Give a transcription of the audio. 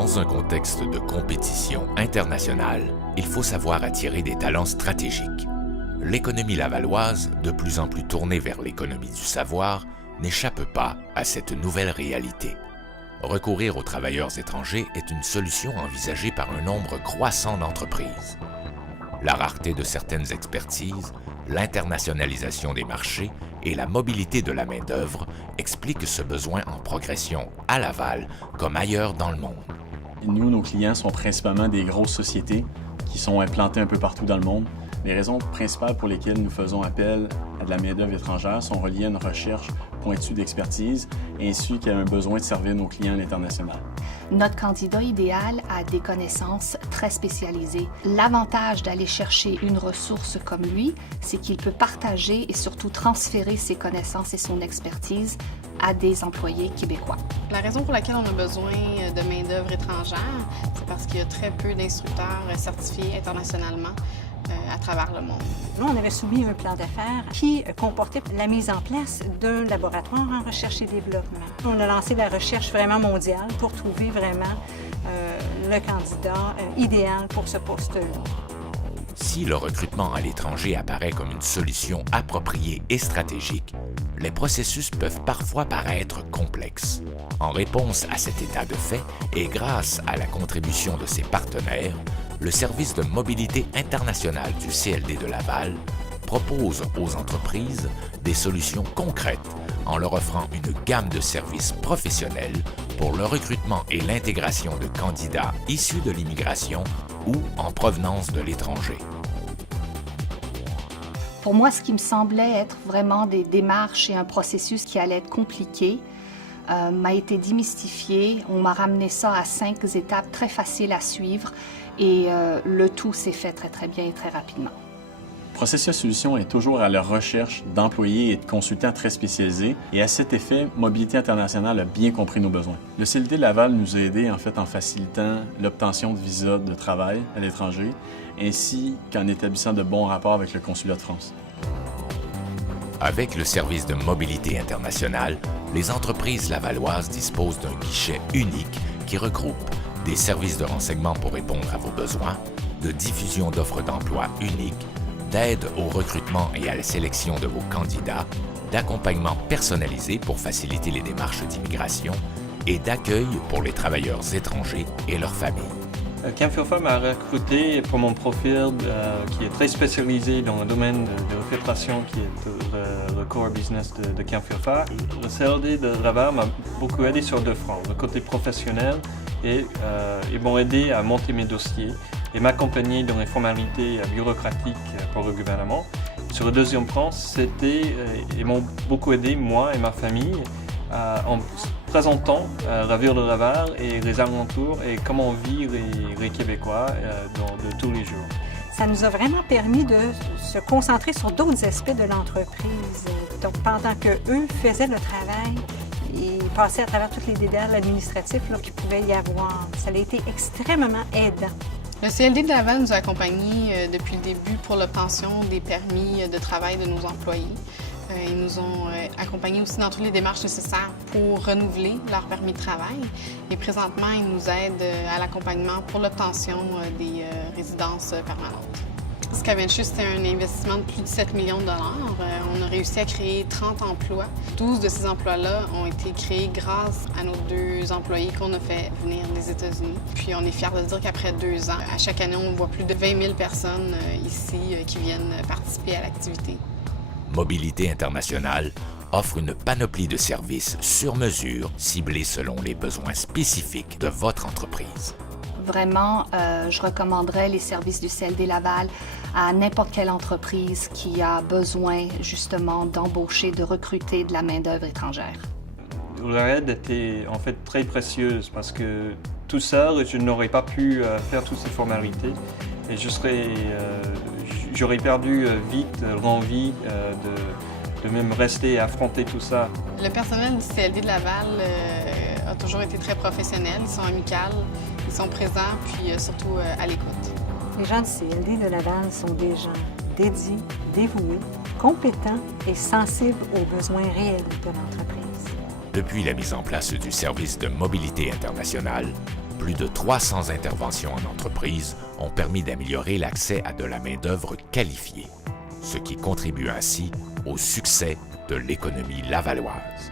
Dans un contexte de compétition internationale, il faut savoir attirer des talents stratégiques. L'économie lavalloise, de plus en plus tournée vers l'économie du savoir, n'échappe pas à cette nouvelle réalité. Recourir aux travailleurs étrangers est une solution envisagée par un nombre croissant d'entreprises. La rareté de certaines expertises, l'internationalisation des marchés et la mobilité de la main-d'œuvre expliquent ce besoin en progression à Laval comme ailleurs dans le monde. Nous, nos clients sont principalement des grosses sociétés qui sont implantées un peu partout dans le monde. Les raisons principales pour lesquelles nous faisons appel à de la main-d'œuvre étrangère sont reliées à une recherche pointue d'expertise ainsi qu'à un besoin de servir nos clients à l'international. Notre candidat idéal a des connaissances très spécialisées. L'avantage d'aller chercher une ressource comme lui, c'est qu'il peut partager et surtout transférer ses connaissances et son expertise à des employés québécois. La raison pour laquelle on a besoin de main-d'œuvre étrangère, c'est parce qu'il y a très peu d'instructeurs certifiés internationalement à travers le monde. Nous, on avait soumis un plan d'affaires qui comportait la mise en place d'un laboratoire en recherche et développement. On a lancé la recherche vraiment mondiale pour trouver vraiment le candidat idéal pour ce poste-là. Si le recrutement à l'étranger apparaît comme une solution appropriée et stratégique, les processus peuvent parfois paraître complexes. En réponse à cet état de fait et grâce à la contribution de ses partenaires, le service de mobilité internationale du CLD de Laval propose aux entreprises des solutions concrètes en leur offrant une gamme de services professionnels pour le recrutement et l'intégration de candidats issus de l'immigration ou en provenance de l'étranger. Pour moi, ce qui me semblait être vraiment des démarches et un processus qui allait être compliqué m'a été démystifié. On m'a ramené ça à 5 étapes très faciles à suivre et le tout s'est fait très, très bien et très rapidement. Processus Solutions est toujours à la recherche d'employés et de consultants très spécialisés et à cet effet, Mobilité Internationale a bien compris nos besoins. Le CLD Laval nous a aidés en facilitant l'obtention de visas de travail à l'étranger ainsi qu'en établissant de bons rapports avec le Consulat de France. Avec le service de mobilité internationale, les entreprises lavalloises disposent d'un guichet unique qui regroupe des services de renseignement pour répondre à vos besoins, de diffusion d'offres d'emploi uniques, d'aide au recrutement et à la sélection de vos candidats, d'accompagnement personnalisé pour faciliter les démarches d'immigration et d'accueil pour les travailleurs étrangers et leurs familles. Camfilfa m'a recruté pour mon profil qui est très spécialisé dans le domaine de filtration qui est le core business de Camfilfa. Le CLD de Laval m'a beaucoup aidé sur 2 fronts, le côté professionnel et ils m'ont aidé à monter mes dossiers et m'accompagner dans les formalités bureaucratiques pour le gouvernement. Sur le deuxième front, ils m'ont beaucoup aidé, moi et ma famille, en présentant la ville de Laval et les alentours et comment vivent les Québécois de tous les jours. Ça nous a vraiment permis de se concentrer sur d'autres aspects de l'entreprise. Donc, pendant qu'eux faisaient le travail, ils passaient à travers tous les détails administratifs qu'il pouvait y avoir. Ça a été extrêmement aidant. Le CLD de Laval nous a accompagnés depuis le début pour l'obtention des permis de travail de nos employés. Ils nous ont accompagnés aussi dans toutes les démarches nécessaires pour renouveler leur permis de travail. Et présentement, ils nous aident à l'accompagnement pour l'obtention des résidences permanentes. Scavenshus, c'était un investissement de plus de 7 millions de dollars. On a réussi à créer 30 emplois. 12 de ces emplois-là ont été créés grâce à nos 2 employés qu'on a fait venir des États-Unis. Puis on est fiers de dire qu'après 2 ans, à chaque année, on voit plus de 20 000 personnes ici qui viennent participer à l'activité. Mobilité Internationale offre une panoplie de services sur mesure ciblés selon les besoins spécifiques de votre entreprise. Vraiment, je recommanderais les services du CLD Laval à n'importe quelle entreprise qui a besoin justement d'embaucher, de recruter de la main-d'œuvre étrangère. Leur aide était en fait très précieuse parce que tout seul, je n'aurais pas pu faire toutes ces formalités et j'aurais perdu vite l'envie de même rester et affronter tout ça. Le personnel du CLD de Laval a toujours été très professionnel, ils sont amicaux, ils sont présents, puis surtout à l'écoute. Les gens du CLD de Laval sont des gens dédiés, dévoués, compétents et sensibles aux besoins réels de l'entreprise. Depuis la mise en place du service de mobilité internationale, Plus de 300 interventions en entreprise ont permis d'améliorer l'accès à de la main-d'œuvre qualifiée, ce qui contribue ainsi au succès de l'économie lavalloise.